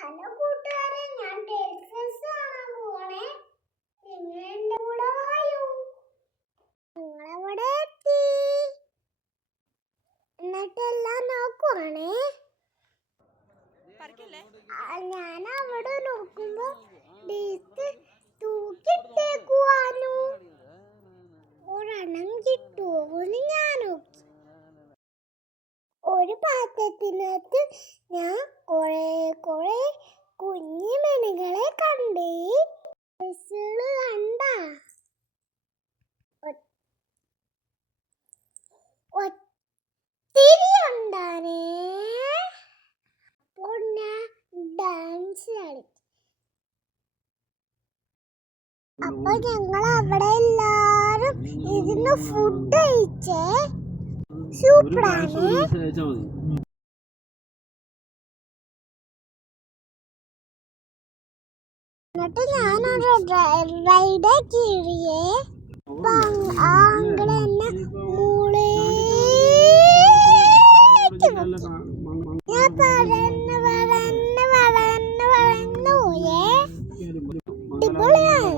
Hello കൂട്ടുകാരെ, ഞാൻ tells us കാണാൻ പോവാണേ. നിങ്ങൾ എൻ്റെ കൂടെ വായോ. നിങ്ങളെവിടെ എത്തി? എന്നിട്ടെല്ലാം നോക്കുവാണേ. ഞാൻ അവിടെ നോക്കുമ്പോ ഡിസ്ക് തൂക്കിട്ടേക്കുവാനു. ഒരെണ്ണം കിട്ടുമോന്ന് ഞാൻ നോക്കി. ഒരു പാത്രത്തിനകത്ത് ഞാൻ കുറെ കുഞ്ഞു മീനുകളെ കണ്ടേ. കണ്ട ഒത്തിരി ഉണ്ടാനേ. അപ്പോൾ ഞാൻ ഡാൻസ് കളിക്കും. അപ്പൊ ഞങ്ങൾ അവിടെ എല്ലാരും ഇരുന്ന് ഫുഡ് കഴിച്ചേ. സൂപ്പറാണ്. എന്നിട്ട് ഞാനൊരു റൈഡ് കീറിയേ. ആങ്ങളെ എന്നെ ഞാൻ പറന്ന് പോയേ. അടിപൊളിയാണ്.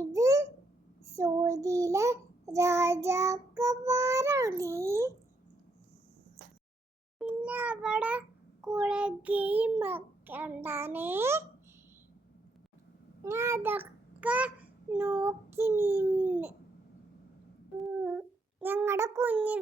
ഇത് സൗദിയിലെ രാജാക്കന്മാരാണ്. പിന്നെ അവിടെ കുറെ ഗെയിം ഒക്കെ ഉണ്ടാനേ. ഞാൻ അതൊക്കെ നോക്കി നിന്ന്. ഞങ്ങളുടെ കുഞ്ഞു